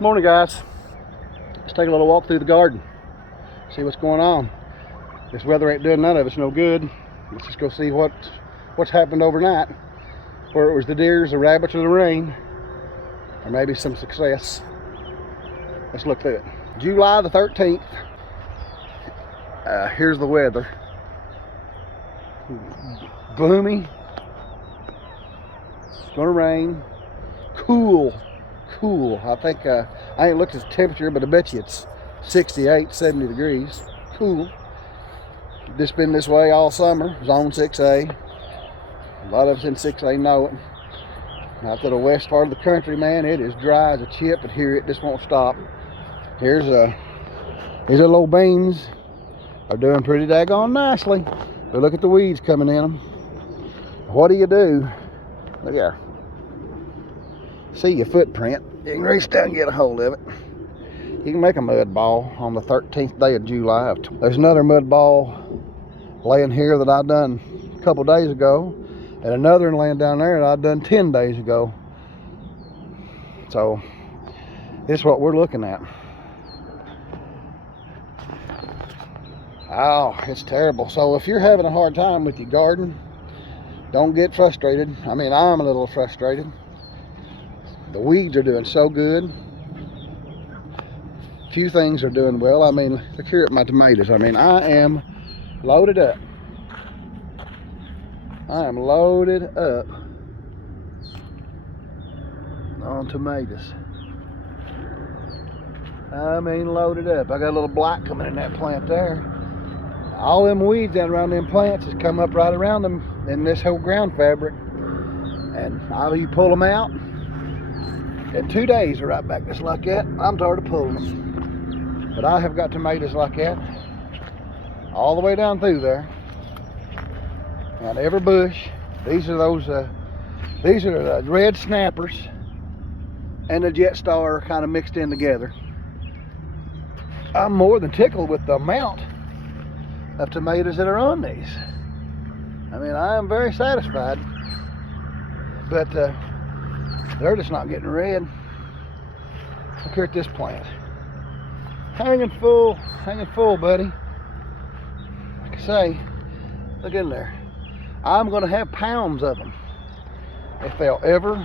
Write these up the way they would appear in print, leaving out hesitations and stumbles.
Morning, guys. Let's take a little walk through the garden, see what's going on. This weather ain't doing none of us no good. Let's just go see what's happened overnight, where it was the deers, the rabbits, or the rain, or maybe some success. Let's look through it. July the 13th. Here's the weather. Gloomy. It's gonna rain. Cool. I think I ain't looked at the temperature, but I bet you it's 68, 70 degrees. Cool. It's been this way all summer. Zone 6A. A lot of us in 6A know it. Out to the west part of the country, man, it is dry as a chip, but here it just won't stop. These little beans are doing pretty daggone nicely, but look at the weeds coming in them. What do? Look there. See your footprint. You can reach down and get a hold of it. You can make a mud ball on the 13th day of July. There's another mud ball laying here that I done a couple days ago, and another one laying down there that I done 10 days ago. So this is what we're looking at. Oh, it's terrible. So if you're having a hard time with your garden, don't get frustrated. I mean, I'm a little frustrated. The weeds are doing so good. Few things are doing well. I mean, look here at my tomatoes. I mean, I am loaded up. I am loaded up on tomatoes. I mean, loaded up. I got a little blight coming in that plant there. All them weeds down around them plants has come up right around them in this whole ground fabric. And you pull them out. In 2 days, they're right back just like that. I'm tired of pulling them. But I have got tomatoes like that all the way down through there. And every bush, these are the red snappers and the Jet Star kind of mixed in together. I'm more than tickled with the amount of tomatoes that are on these. I mean, I am very satisfied, but they're just not getting red. Look here at this plant. Hanging full, buddy. Like I say, look in there. I'm gonna have pounds of them if they'll ever,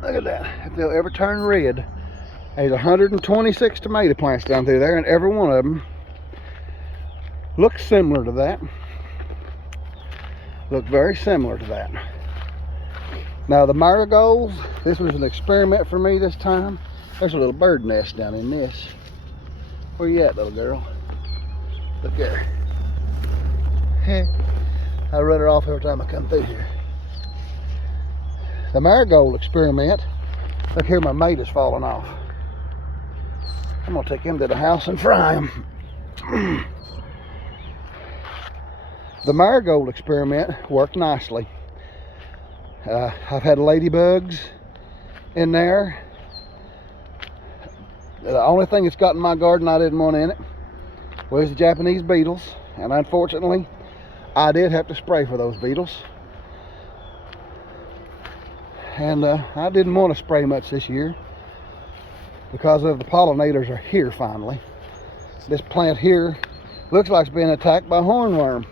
look at that, if they'll ever turn red. There's 126 tomato plants down through there, and every one of them looks similar to that. Look very similar to that. Now the marigolds, this was an experiment for me this time. There's a little bird nest down in this. Where you at, little girl? Look there. I run her off every time I come through here. The marigold experiment. Look here, my mate is falling off. I'm gonna take him to the house and fry him. The marigold experiment worked nicely. I've had ladybugs in there. The only thing that's got in my garden I didn't want in it was the Japanese beetles, and unfortunately I did have to spray for those beetles. And I didn't want to spray much this year because of the pollinators are here finally. This plant here looks like it's being attacked by hornworm.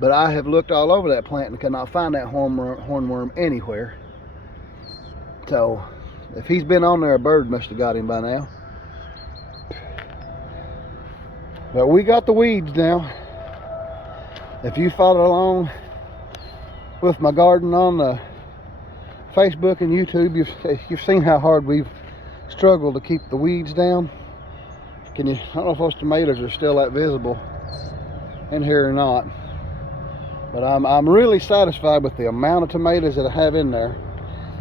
But I have looked all over that plant and cannot find that hornworm anywhere. So, if he's been on there, a bird must have got him by now. But we got the weeds now. If you follow along with my garden on the Facebook and YouTube, you've seen how hard we've struggled to keep the weeds down. I don't know if those tomatoes are still that visible in here or not. But I'm really satisfied with the amount of tomatoes that I have in there.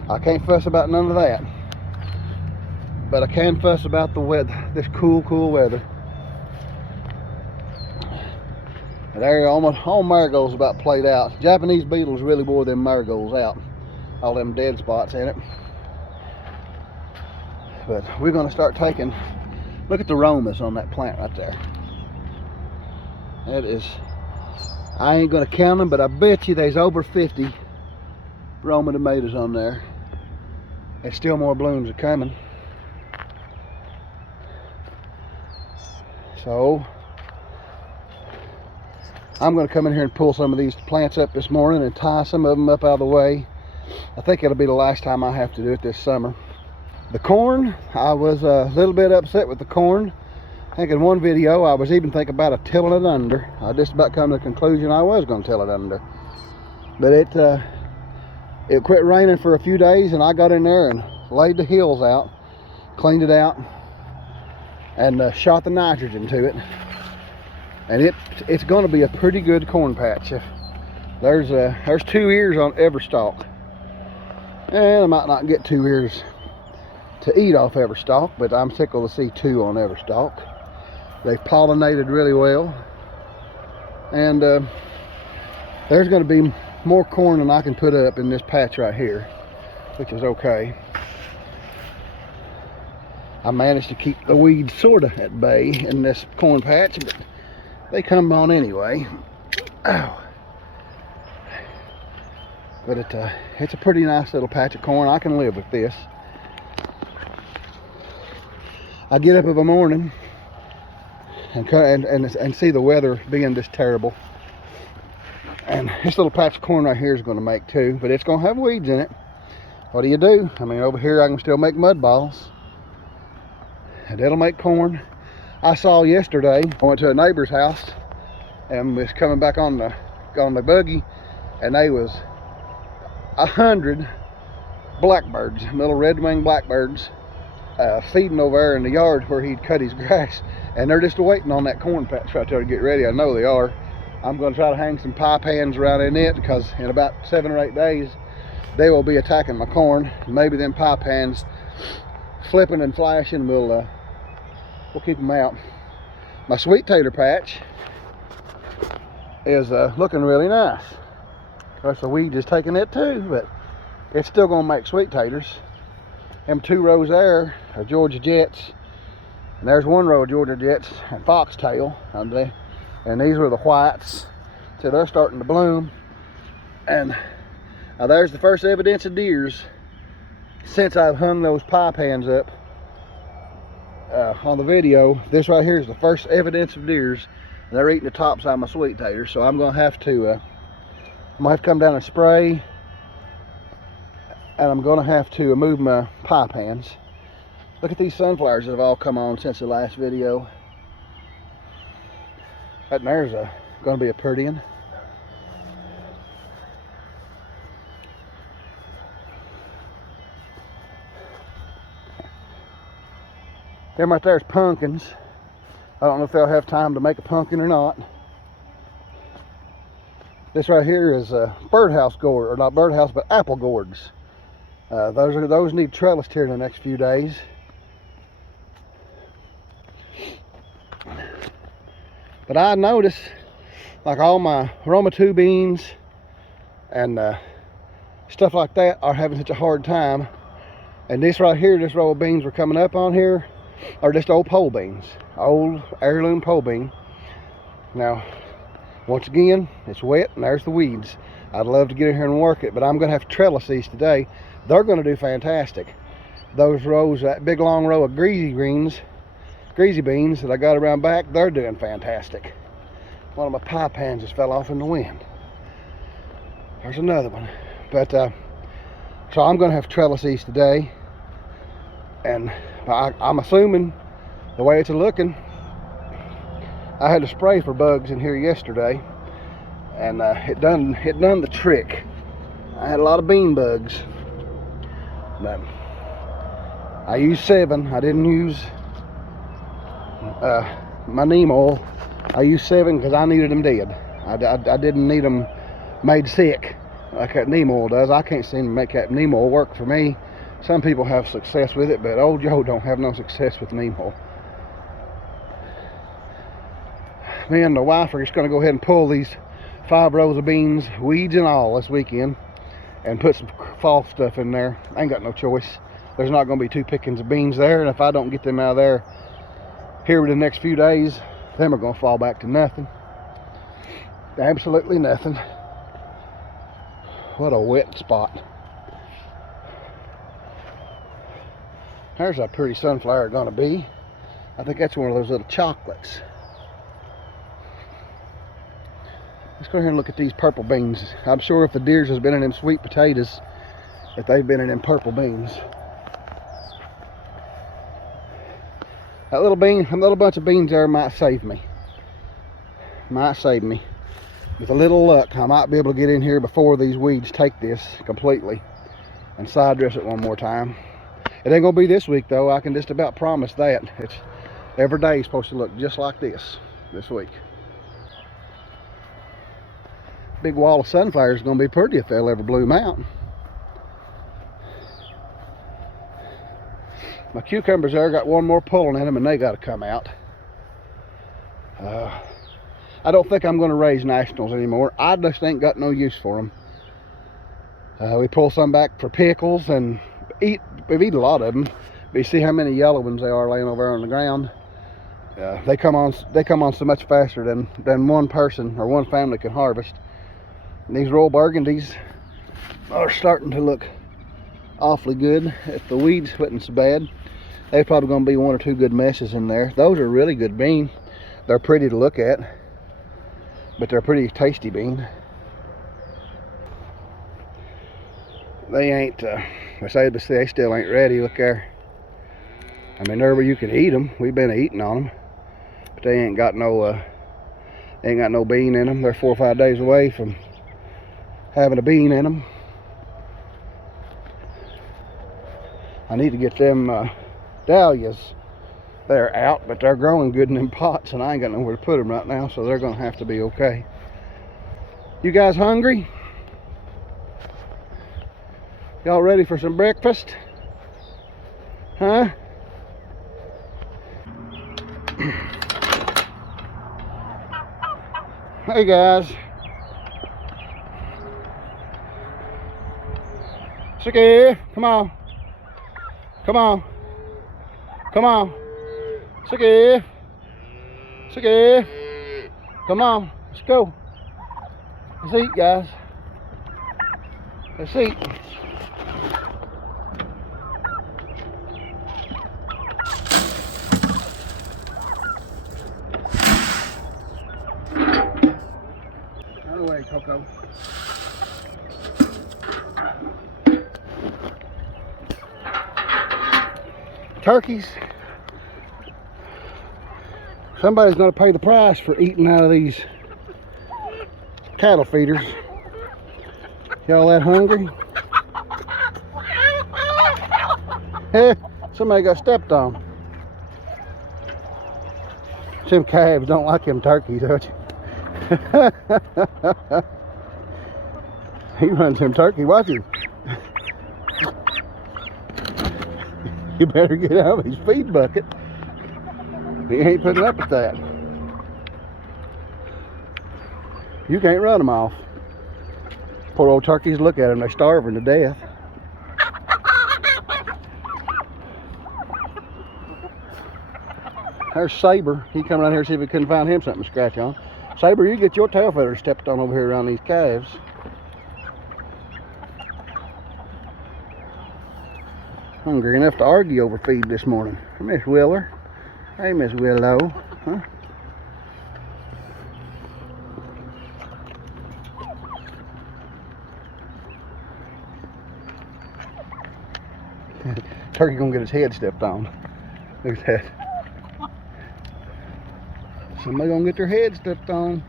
I can't fuss about none of that. But I can fuss about the weather, this cool weather. And there, all marigolds about played out. Japanese beetles really wore them marigolds out. All them dead spots in it. But we're gonna start taking, look at the aromas on that plant right there. That is, I ain't gonna count them, but I bet you there's over 50 Roma tomatoes on there. and still more blooms are coming. So I'm going to come in here and pull some of these plants up this morning and tie some of them up out of the way. I think it'll be the last time I have to do it this summer. The corn, I was a little bit upset with the corn. I think in one video I was even thinking about tilling it under. I just about come to the conclusion I was going to till it under. But it quit raining for a few days, and I got in there and laid the hills out, cleaned it out, and shot the nitrogen to it. And it's going to be a pretty good corn patch. There's 2 ears on every stalk, and I might not get 2 ears to eat off every stalk, but I'm tickled to see 2 on every stalk. They've pollinated really well, and there's going to be more corn than I can put up in this patch right here, which is okay. I managed to keep the weeds sort of at bay in this corn patch, but they come on anyway. Ow. But it's a pretty nice little patch of corn. I can live with this. I get up in the morning and see the weather being this terrible, and this little patch of corn right here is going to make 2, but it's going to have weeds in it. What do you do? I mean, over here I can still make mud balls, and it'll make corn. I saw yesterday, I went to a neighbor's house and was coming back on the buggy, and they was 100 blackbirds, little red-winged blackbirds, feeding over there in the yard where he'd cut his grass, and they're just waiting on that corn patch right there to get ready. I know they are. I'm going to try to hang some pie pans around in it, because in about 7 or 8 days they will be attacking my corn. Maybe them pie pans flipping and flashing will keep them out. My sweet tater patch is looking really nice. Of course, the weed is taking it too, but it's still going to make sweet taters. Them 2 rows there are Georgia Jets, and there's 1 row of Georgia Jets and foxtail, and these were the whites. So they're starting to bloom, and there's the first evidence of deers since I've hung those pie pans up on the video. This right here is the first evidence of deers, and they're eating the tops out of my sweet taters. So I'm gonna have to come down and spray, and I'm gonna have to move my pie pans. Look at these sunflowers that have all come on since the last video. That there's gonna be a pretty one. Them right there's pumpkins. I don't know if they'll have time to make a pumpkin or not. This right here is birdhouse gourd, or not birdhouse, but apple gourds. Those need trellised here in the next few days. But I notice, like, all my Roma 2 beans and stuff like that are having such a hard time. And this right here, this row of beans we're coming up on here, are just old pole beans, old heirloom pole bean. Now, once again, it's wet and there's the weeds. I'd love to get in here and work it, but I'm gonna have to trellis these today. They're gonna do fantastic. Those rows, that big long row of greasy beans that I got around back, they're doing fantastic. One of my pie pans just fell off in the wind. There's another one. But so I'm gonna have to trellis these today, and I'm assuming the way it's looking, I had to spray for bugs in here yesterday, and it done the trick. I had a lot of bean bugs, but I used 7. I didn't use my neem oil. I used 7 because I needed them dead. I didn't need them made sick like that neem oil does. I can't seem to make that neem oil work for me. Some people have success with it, but old Joe don't have no success with neem oil. Me and the wife are just going to go ahead and pull these 5 rows of beans, weeds and all, this weekend, and put some fall stuff in there. I ain't got no choice. There's not going to be 2 pickings of beans there, and if I don't get them out of there here in the next few days, them are going to fall back to nothing. Absolutely nothing. What a wet spot. There's a pretty sunflower gonna be. I think that's one of those little chocolates. Let's go here and look at these purple beans. I'm sure if the deers has been in them sweet potatoes, that they've been in them purple beans. That little bunch of beans there might save me. Might save me. With a little luck, I might be able to get in here before these weeds take this completely and side dress it one more time. It ain't gonna be this week though. I can just about promise that. It's every day is supposed to look just like this week. Big wall of sunflowers is gonna be pretty if they'll ever bloom out. My cucumbers there got one more pulling in them and they got to come out. I don't think I'm going to raise nationals anymore. I just ain't got no use for them. We pull some back for pickles and we've eaten a lot of them. But you see how many yellow ones there are laying over there on the ground. They come on so much faster than one person or one family can harvest. And these royal burgundies are starting to look awfully good. If the weeds wasn't so bad, there's probably going to be one or two good meshes in there. Those are really good bean. They're pretty to look at, but they're pretty tasty bean. They ain't, they still ain't ready. Look there. I mean, they're where you can eat them. We've been eating on them, but they ain't got no bean in them. They're 4 or 5 days away from having a bean in them. I need to get them dahlias there out, but they're growing good in them pots and I ain't got nowhere to put them right now, so they're gonna have to be okay. You guys hungry? Y'all ready for some breakfast? Huh? Hey guys. Suki, come on. Come on. Come on. Suki. Suki. Come on. Let's go. Let's eat, guys. Let's eat. Out of the way, Coco. Turkeys. Somebody's going to pay the price for eating out of these cattle feeders. Y'all that hungry? Hey, somebody got stepped on. Some calves don't like them turkeys, don't you? He runs them turkey. Watch him. You better get out of his feed bucket. He ain't putting up with that. You can't run them off. Poor old turkeys, look at them. They're starving to death. There's Saber. He come around here to see if we couldn't find him something to scratch on. Saber, you get your tail feathers stepped on over here around these calves. Hungry enough to argue over feed this morning. Miss Willer. Hey, Miss Willow. Huh? Turkey gonna get his head stepped on. Look at that. Somebody gonna get their head stepped on.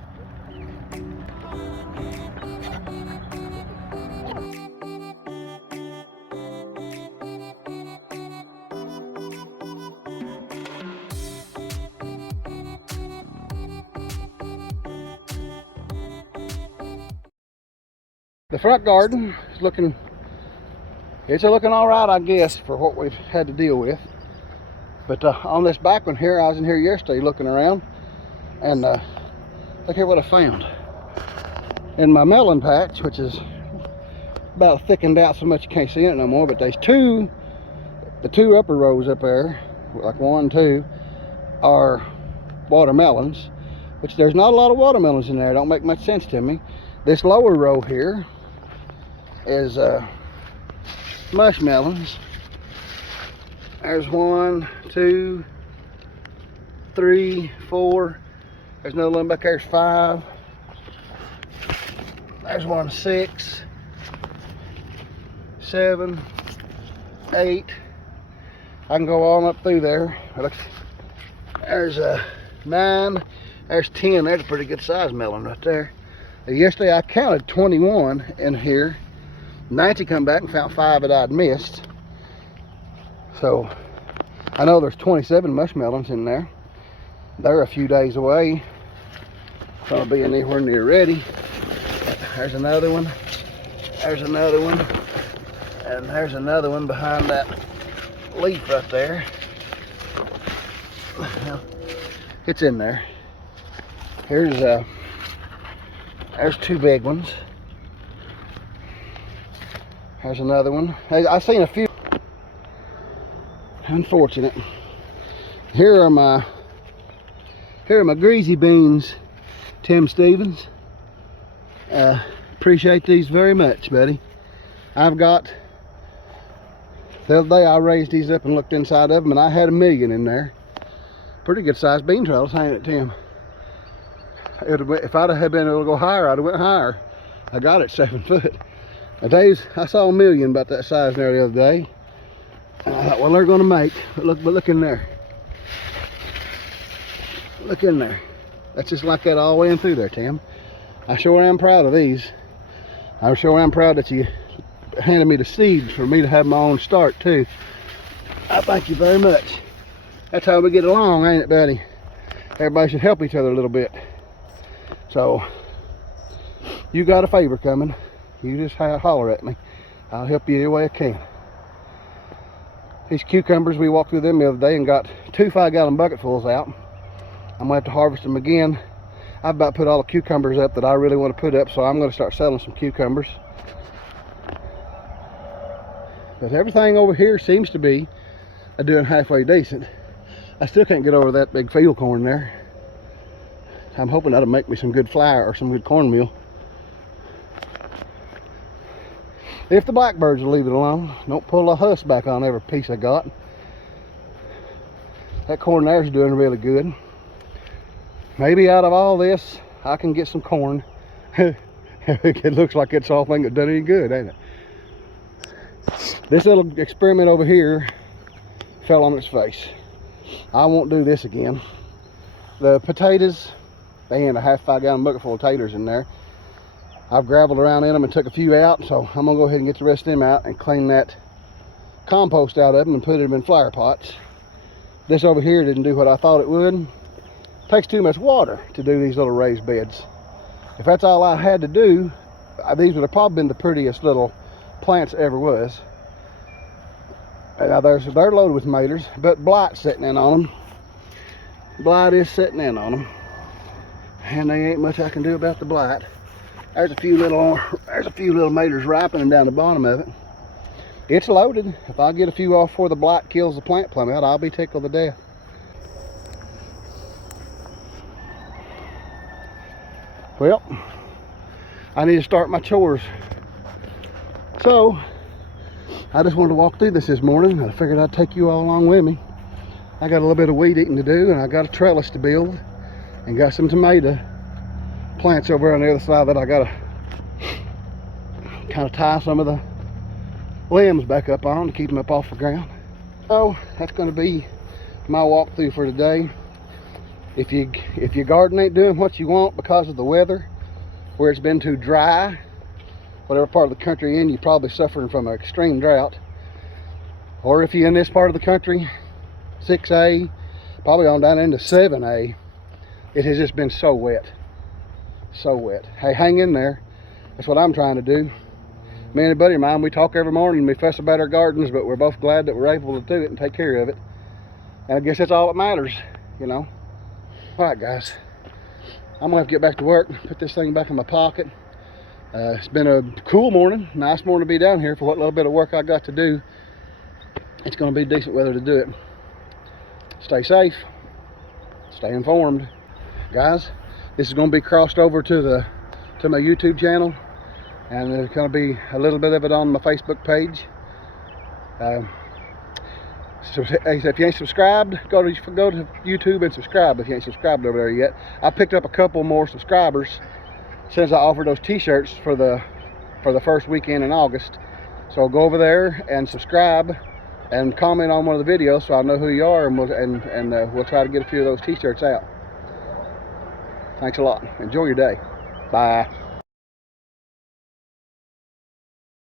The front garden is looking, it's looking all right, I guess, for what we've had to deal with. But on this back one here, I was in here yesterday looking around, and look here what I found. In my melon patch, which is about thickened out so much you can't see it no more, but there's the two upper rows up there, like 1, 2, are watermelons, which there's not a lot of watermelons in there. It don't make much sense to me. This lower row here is mushmelons, There's 1, 2, 3, 4. There's another one back there's 5. There's one 6, 7, 8. I can go on up through there. There's a 9. There's 10. There's a pretty good size melon right there. Yesterday I counted 21 in here. Nancy come back and found 5 that I'd missed. So I know there's 27 mushmelons in there. They're a few days away from being anywhere near ready. There's another one. There's another one. And there's another one behind that leaf right there. It's in there. There's 2 big ones. There's another one. I've seen a few. Unfortunate. Here are my greasy beans, Tim Stevens. Appreciate these very much, buddy. The other day I raised these up and looked inside of them, and I had 1 million in there. Pretty good sized bean trails, ain't it, Tim? If I'd have been able to go higher, I'd have went higher. I got it 7 foot. I saw 1 million about that size there the other day. And I thought, well, they're going to make. But look in there. Look in there. That's just like that all the way in through there, Tim. I sure am proud of these. I sure am proud that you handed me the seeds for me to have my own start too. I thank you very much. That's how we get along, ain't it, buddy? Everybody should help each other a little bit. So, you got a favor coming. You just holler at me. I'll help you any way I can. These cucumbers, we walked through them the other day and got 2 5-gallon bucketfuls out. I'm gonna have to harvest them again. I've about put all the cucumbers up that I really want to put up, so I'm gonna start selling some cucumbers. But everything over here seems to be doing halfway decent. I still can't get over that big field corn there. I'm hoping that'll make me some good flour or some good cornmeal. If the blackbirds will leave it alone, don't pull a husk back on every piece I got. That corn there's doing really good. Maybe out of all this, I can get some corn. It looks like it's all thing that done any good, ain't it? This little experiment over here fell on its face. I won't do this again. The potatoes, they had a 5-gallon bucket full of taters in there. I've gravelled around in them and took a few out, so I'm gonna go ahead and get the rest of them out and clean that compost out of them and put them in flower pots. This over here didn't do what I thought it would. It takes too much water to do these little raised beds. If that's all I had to do, these would have probably been the prettiest little plants ever was. And now they're loaded with tomatoes, but blight's setting in on them. Blight is setting in on them, and there ain't much I can do about the blight. There's a few little tomatoes ripening down the bottom of it. It's loaded. If I get a few off before the blight kills the plant plumb out, I'll be tickled to death. Well, I need to start my chores. So, I just wanted to walk through this morning. I figured I'd take you all along with me. I got a little bit of weed eating to do, and I got a trellis to build, and got some tomato plants over on the other side that I gotta kind of tie some of the limbs back up on to keep them up off the ground. So that's going to be my walkthrough for today. If your garden ain't doing what you want because of the weather, where it's been too dry, whatever part of the country you're in, you're probably suffering from an extreme drought. Or if you're in this part of the country, 6A, probably on down into 7A, it has just been so wet. So wet. Hey, hang in there. That's what I'm trying to do. Me and a buddy of mine, we talk every morning, we fuss about our gardens, but we're both glad that we're able to do it and take care of it. And I guess that's all that matters, you know. All right, guys. I'm gonna have to get back to work, put this thing back in my pocket. It's been a cool morning, nice morning to be down here for what little bit of work I got to do. It's gonna be decent weather to do it. Stay safe, stay informed. Guys, this is gonna be crossed over to my YouTube channel, and there's gonna be a little bit of it on my Facebook page. So, if you ain't subscribed, go to YouTube and subscribe if you ain't subscribed over there yet. I picked up a couple more subscribers since I offered those t-shirts for the first weekend in August. So go over there and subscribe and comment on one of the videos so I know who you are, and we'll try to get a few of those t-shirts out. Thanks a lot. Enjoy your day. Bye.